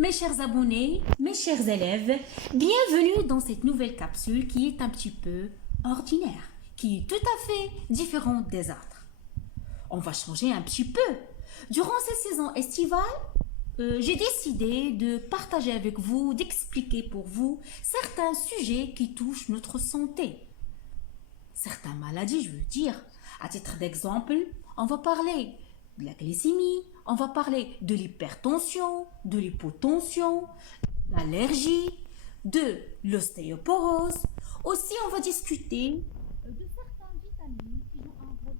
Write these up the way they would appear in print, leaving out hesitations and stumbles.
Mes chers abonnés, mes chers élèves, bienvenue dans cette nouvelle capsule qui est un petit peu ordinaire, qui est tout à fait différente des autres. On va changer un petit peu. Durant cette saison estivale, j'ai décidé de partager avec vous, d'expliquer pour vous certains sujets qui touchent notre santé. Certaines maladies, je veux dire. À titre d'exemple, on va parler de la glycémie, on va parler de l'hypertension, de l'hypotension, de l'allergie, de l'ostéoporose. Aussi, on va discuter de certaines vitamines qui jouent un rôle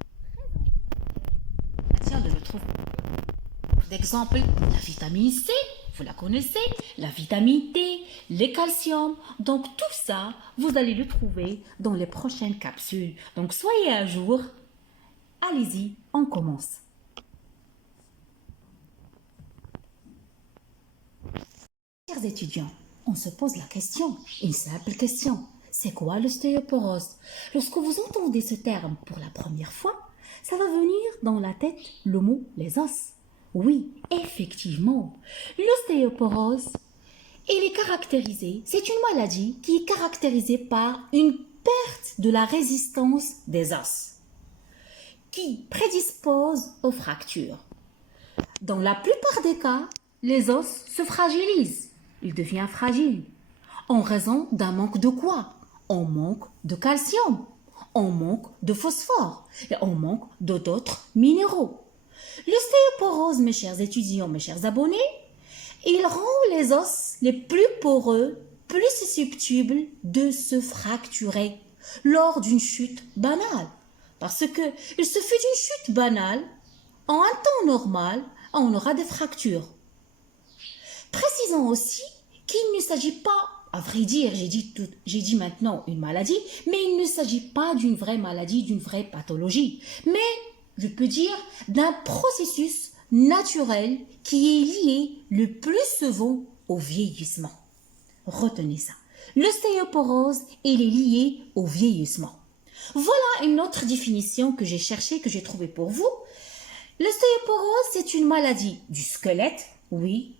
très important de notre vie. D'exemple, la vitamine C, vous la connaissez, la vitamine D, le calcium. Donc tout ça, vous allez le trouver dans les prochaines capsules. Donc soyez à jour. Allez-y, on commence. Chers étudiants, on se pose la question, une simple question. C'est quoi l'ostéoporose? Lorsque vous entendez ce terme pour la première fois, ça va venir dans la tête le mot les os. Oui, effectivement, l'ostéoporose, elle est caractérisée, c'est une maladie qui est caractérisée par une perte de la résistance des os, qui prédispose aux fractures. Dans la plupart des cas, les os se fragilisent. Il devient fragile. En raison d'un manque de quoi? On manque de calcium, on manque de phosphore et on manque d'autres minéraux. L'ostéoporose, mes chers étudiants, mes chers abonnés, il rend les os les plus poreux, plus susceptibles de se fracturer lors d'une chute banale. Parce que il suffit d'une chute banale, en un temps normal, on aura des fractures. Précisons aussi qu'il ne s'agit pas, à vrai dire, j'ai dit maintenant une maladie, mais il ne s'agit pas d'une vraie maladie, d'une vraie pathologie, mais je peux dire d'un processus naturel qui est lié le plus souvent au vieillissement. Retenez ça. L'ostéoporose, elle est liée au vieillissement. Voilà une autre définition que j'ai cherchée, que j'ai trouvée pour vous. L'ostéoporose, c'est une maladie du squelette, oui,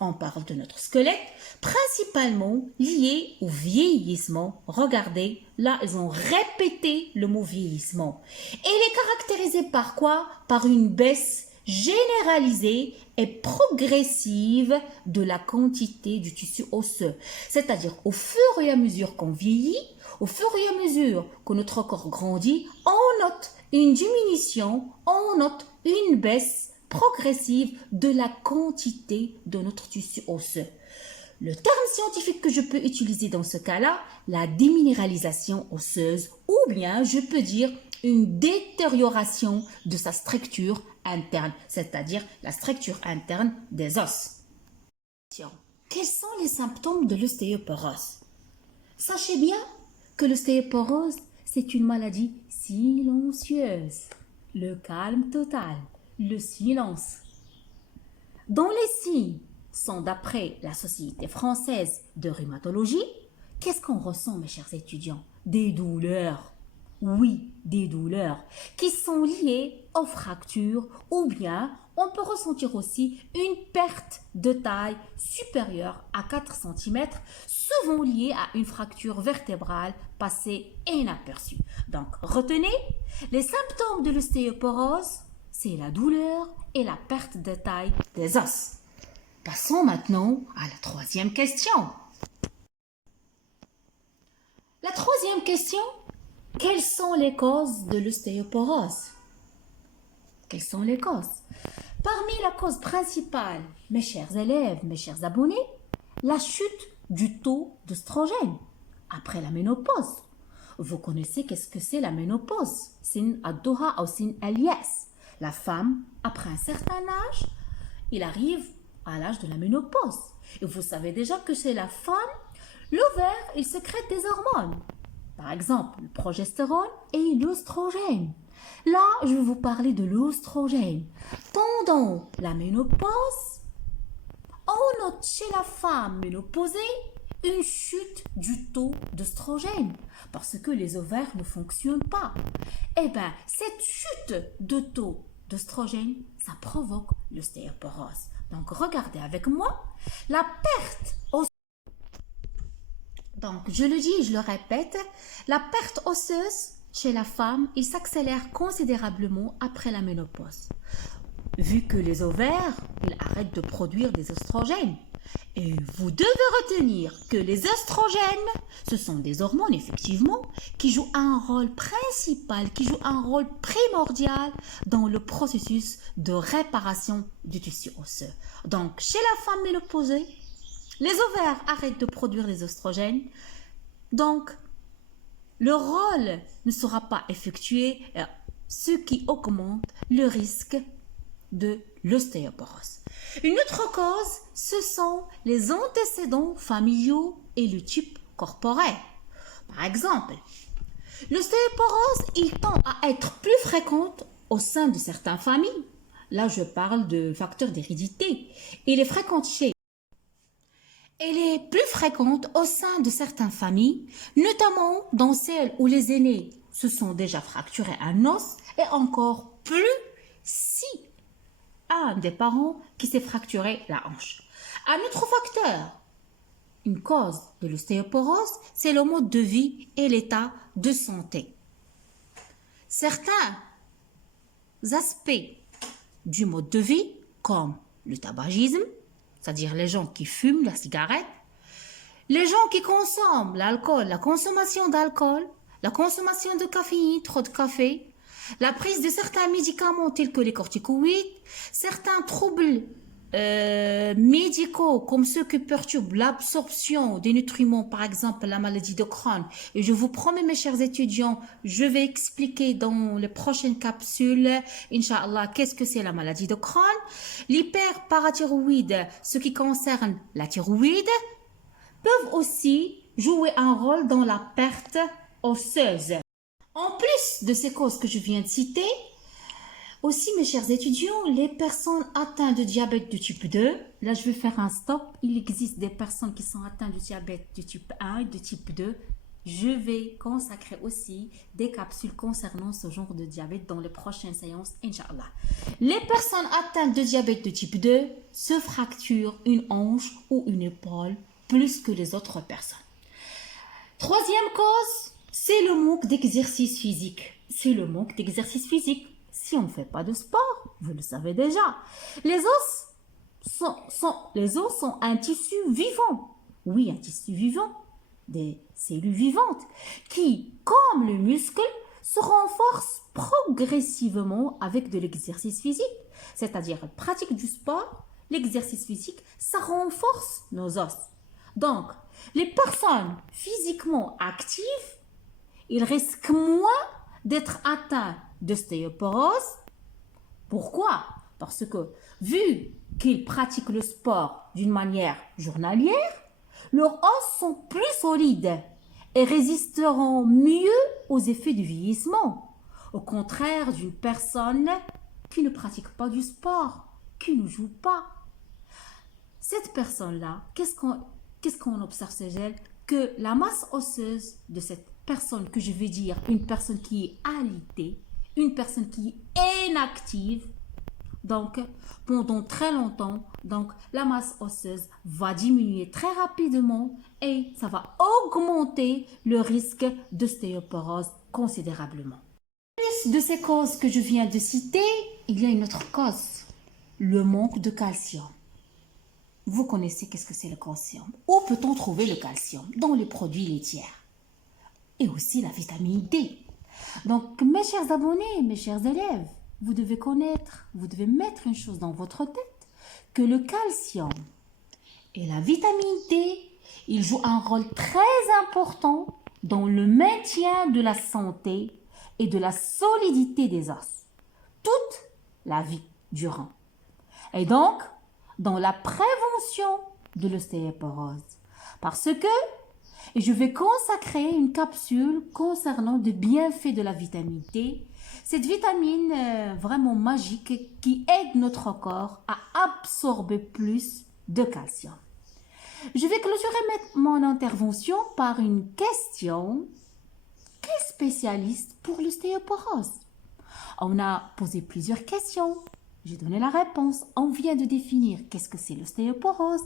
on parle de notre squelette, principalement liée au vieillissement. Regardez, là, ils ont répété le mot vieillissement. Elle est caractérisée par quoi? Par une baisse généralisée et progressive de la quantité du tissu osseux. C'est-à-dire, au fur et à mesure qu'on vieillit, au fur et à mesure que notre corps grandit, on note une diminution, on note une baisse progressive de la quantité de notre tissu osseux. Le terme scientifique que je peux utiliser dans ce cas-là, la déminéralisation osseuse, ou bien je peux dire une détérioration de sa structure interne, c'est-à-dire la structure interne des os. Quels sont les symptômes de l'ostéoporose? Sachez bien que l'ostéoporose, c'est une maladie silencieuse. Le calme total. Le silence. Dont les signes sont, d'après la Société française de rhumatologie, qu'est-ce qu'on ressent, mes chers étudiants? Des douleurs. Oui, des douleurs qui sont liées aux fractures ou bien on peut ressentir aussi une perte de taille supérieure à 4 cm, souvent liée à une fracture vertébrale passée inaperçue. Donc, retenez, les symptômes de l'ostéoporose, c'est la douleur et la perte de taille des os. Passons maintenant à la troisième question. La troisième question, quelles sont les causes de l'ostéoporose? Quelles sont les causes? Parmi la cause principale, mes chers élèves, mes chers abonnés, la chute du taux d'oestrogène après la ménopause. Vous connaissez qu'est-ce que c'est la ménopause? Sin ad-duha ou sin al-yas. La femme, après un certain âge, il arrive à l'âge de la ménopause. Et vous savez déjà que chez la femme, l'ovaire, il sécrète des hormones. Par exemple, le progestérone et l'œstrogène. Là, je vais vous parler de l'œstrogène. Pendant la ménopause, on note chez la femme ménopausée une chute du taux d'œstrogène parce que les ovaires ne fonctionnent pas. Eh bien, cette chute de taux d'œstrogène, ça provoque l'ostéoporose. Donc, regardez avec moi, la perte osseuse. Donc, je le dis et je le répète, la perte osseuse chez la femme, il s'accélère considérablement après la ménopause. Vu que les ovaires, ils arrêtent de produire des oestrogènes. Et vous devez retenir que les oestrogènes, ce sont des hormones effectivement qui jouent un rôle principal, qui jouent un rôle primordial dans le processus de réparation du tissu osseux. Donc, chez la femme ménopausée, les ovaires arrêtent de produire les oestrogènes. Donc, le rôle ne sera pas effectué, ce qui augmente le risque de l'ostéoporose. Une autre cause, ce sont les antécédents familiaux et le type corporel. Par exemple, l'ostéoporose, il tend à être plus fréquente au sein de certaines familles. Là, je parle de facteurs d'hérédité. Il est fréquent chez Elle est plus fréquente au sein de certaines familles, notamment dans celles où les aînés se sont déjà fracturés un os et encore plus si un des parents qui s'est fracturé la hanche. Un autre facteur, une cause de l'ostéoporose, c'est le mode de vie et l'état de santé. Certains aspects du mode de vie, comme le tabagisme, c'est-à-dire les gens qui fument la cigarette, les gens qui consomment l'alcool, la consommation d'alcool, la consommation de caféine, trop de café, la prise de certains médicaments tels que les corticoïdes, certains troubles médicaux comme ceux qui perturbent l'absorption des nutriments, par exemple la maladie de Crohn. Et je vous promets, mes chers étudiants, je vais expliquer dans les prochaines capsules, Inch'Allah, qu'est-ce que c'est la maladie de Crohn. L'hyperparathyroïde, ce qui concerne la thyroïde, peuvent aussi jouer un rôle dans la perte osseuse. En plus de ces causes que je viens de citer, aussi, mes chers étudiants, les personnes atteintes de diabète de type 2, là je vais faire un stop, il existe des personnes qui sont atteintes de diabète de type 1 et de type 2. Je vais consacrer aussi des capsules concernant ce genre de diabète dans les prochaines séances, Inch'Allah. Les personnes atteintes de diabète de type 2 se fracturent une hanche ou une épaule plus que les autres personnes. Troisième cause, c'est le manque d'exercice physique. C'est le manque d'exercice physique. Si on ne fait pas de sport, vous le savez déjà, les os sont un tissu vivant. Oui, un tissu vivant, des cellules vivantes qui, comme le muscle, se renforcent progressivement avec de l'exercice physique. C'est-à-dire, la pratique du sport, l'exercice physique, ça renforce nos os. Donc, les personnes physiquement actives, ils risquent moins d'être atteints d'ostéoporose. Pourquoi? Parce que vu qu'ils pratiquent le sport d'une manière journalière, leurs os sont plus solides et résisteront mieux aux effets du vieillissement. Au contraire d'une personne qui ne pratique pas du sport, qui ne joue pas. Cette personne-là, qu'est-ce qu'on observe chez elle? Que la masse osseuse de cette personne, que je vais dire une personne qui est alitée, une personne qui est inactive, donc pendant très longtemps, donc la masse osseuse va diminuer très rapidement et ça va augmenter le risque d'ostéoporose considérablement. Plus de ces causes que je viens de citer, il y a une autre cause, le manque de calcium. Vous connaissez qu'est-ce que c'est le calcium? Où peut-on trouver le calcium? Dans les produits laitiers. Et aussi la vitamine D. Donc, mes chers abonnés, mes chers élèves, vous devez connaître, vous devez mettre une chose dans votre tête, que le calcium et la vitamine D, ils jouent un rôle très important dans le maintien de la santé et de la solidité des os, toute la vie durant. Et donc, dans la prévention de l'ostéoporose. Parce que je vais consacrer une capsule concernant les bienfaits de la vitamine D. Cette vitamine vraiment magique qui aide notre corps à absorber plus de calcium. Je vais clôturer mon intervention par une question. Quel spécialiste pour l'ostéoporose? On a posé plusieurs questions. J'ai donné la réponse. On vient de définir qu'est-ce que c'est l'ostéoporose.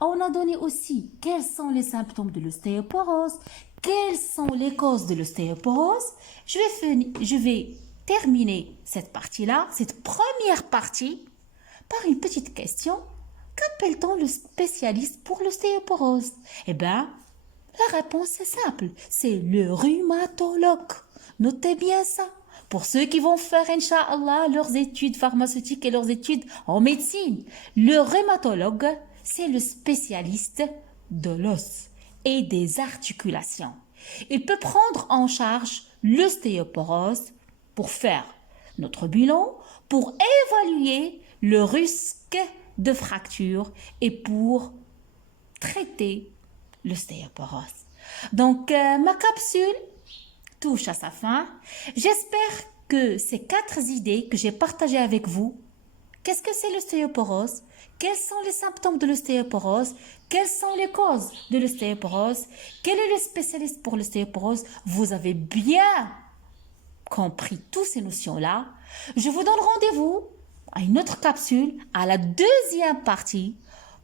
On a donné aussi quels sont les symptômes de l'ostéoporose, quelles sont les causes de l'ostéoporose. Je vais terminer cette partie-là, cette première partie, par une petite question. Qu'appelle-t-on le spécialiste pour l'ostéoporose? Eh bien, la réponse est simple. C'est le rhumatologue. Notez bien ça. Pour ceux qui vont faire, Inch'Allah, leurs études pharmaceutiques et leurs études en médecine, le rhumatologue, c'est le spécialiste de l'os et des articulations. Il peut prendre en charge l'ostéoporose pour faire notre bilan, pour évaluer le risque de fracture et pour traiter l'ostéoporose. Donc, ma capsule touche à sa fin. J'espère que ces 4 idées que j'ai partagées avec vous, qu'est-ce que c'est l'ostéoporose? Quels sont les symptômes de l'ostéoporose? Quelles sont les causes de l'ostéoporose? Quel est le spécialiste pour l'ostéoporose? Vous avez bien compris toutes ces notions-là. Je vous donne rendez-vous à une autre capsule, à la deuxième partie,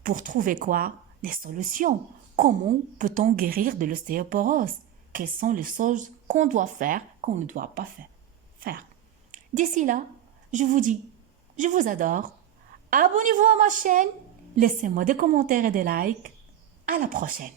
pour trouver quoi? Les solutions. Comment peut-on guérir de l'ostéoporose? Quelles sont les choses qu'on doit faire, qu'on ne doit pas faire? D'ici là, je vous dis, je vous adore. Abonnez-vous à ma chaîne, laissez-moi des commentaires et des likes. À la prochaine.